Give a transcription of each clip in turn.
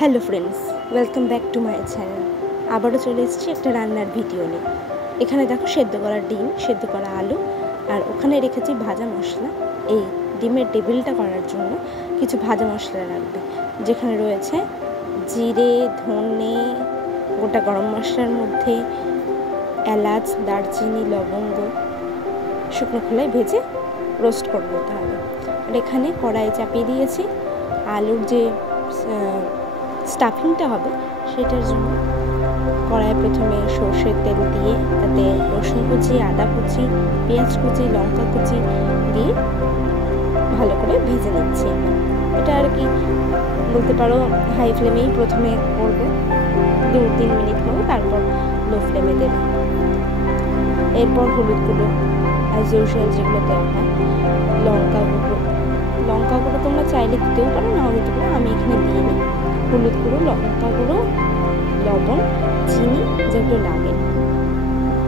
Hello friends, welcome back to my channel. আবারও চলে এসেছি একটা রান্নার ভিডিও নিয়ে। এখানে দেখো সেদ্ধ করা ডিম, সেদ্ধ করা আলু, আর ওখানে রেখেছি ভাজা মশলা। এই ডিমের টেবিলটা করার জন্য কিছু ভাজা মশলা লাগবে, যেখানে রয়েছে জিরে, ধনে, গোটা গরম মশলার মধ্যে এলাচ, দারচিনি, লবঙ্গ শুকনো খোলায় ভেজে রোস্ট করে নিতে হবে। আর এখানে কড়াই চাপিয়ে দিয়েছি আলুর যে স্টাফিংটা হবে সেটার জন্য। কড়াইয়ে প্রথমে সর্ষের তেল দিয়ে তাতে রসুন কুচি, আদা কুচি, পেঁয়াজ কুচি, লঙ্কা কুচি দিয়ে ভালো করে ভেজে নিচ্ছি। এটা আর কি বলতে পারো হাই ফ্লেমেই প্রথমে করবে, 2-3 মিনিট মতো, তারপর লো ফ্লেমে দেবে। এরপর হলুদ গুঁড়ো অ্যাজ ইউজুয়াল যেগুলো দেওয়া হয়, লঙ্কা গুঁড়ো তোমরা চাইলে দিতেও পারো, নাও দিতে পারো, আমি এখানে দিইনি। হলুদ গুঁড়ো, লঙ্কা গুঁড়ো, লবণ, চিনি যেগুলো লাগে।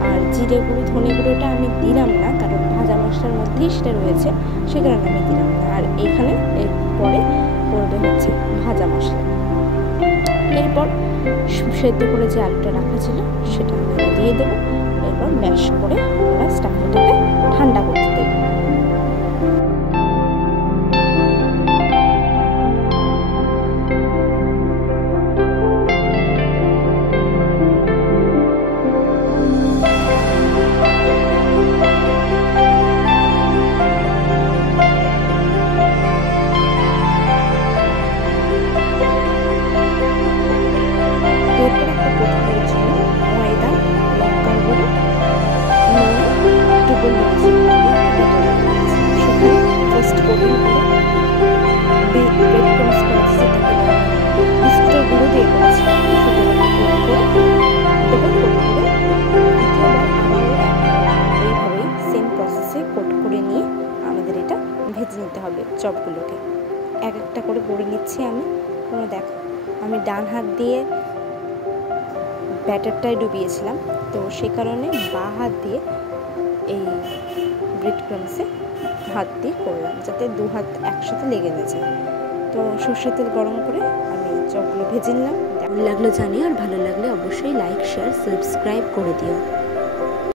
আর জিরে গুঁড়ো, ধনে গুঁড়োটা আমি দিলাম না, কারণ ভাজা মশলার মধ্যেই সেটা রয়েছে, সে কারণে আমি দিলাম না। আর এখানে এরপরে পড়বে হচ্ছে ভাজা মশলা। এরপর সেদ্ধ করে যে আলুটা রাখা ছিল সেটা আমি দিয়ে দেবো। এরপর ম্যাশ করে আমরা স্টাফিংটাকে ঠান্ডা করতে দেবো। এরপর একটা প্রথমের জন্য ময়দা, লঙ্কার গুঁড়ো, নুন, একটু গোলমরিচ সেখানে ফার্স্ট কোটিং করে ব্রেড ক্রাম্বস বিস্কুটের গুঁড়ো দিয়ে করেছি, এইভাবেই সেম প্রসেসে কোট করে নিয়ে আমাদের এটা ভেজে নিতে হবে। চপগুলোকে এক একটা করে গড়ে নিচ্ছি আমি। তোমরা দেখো, আমি ডান হাত দিয়ে ব্যাটারটাই ডুবিয়েছিলাম, তো সে কারণে বাঁ হাত দিয়ে এই ব্রেড ক্রাম্বসে হাত দিয়ে করলাম, যাতে দু হাত একসাথে লেগে না যায়। তো সর্ষের তেল গরম করে আমি চপগুলো ভেজে নিলাম। ভালো লাগলো জানিও, আর ভালো লাগলে অবশ্যই লাইক, শেয়ার, সাবস্ক্রাইব করে দিও।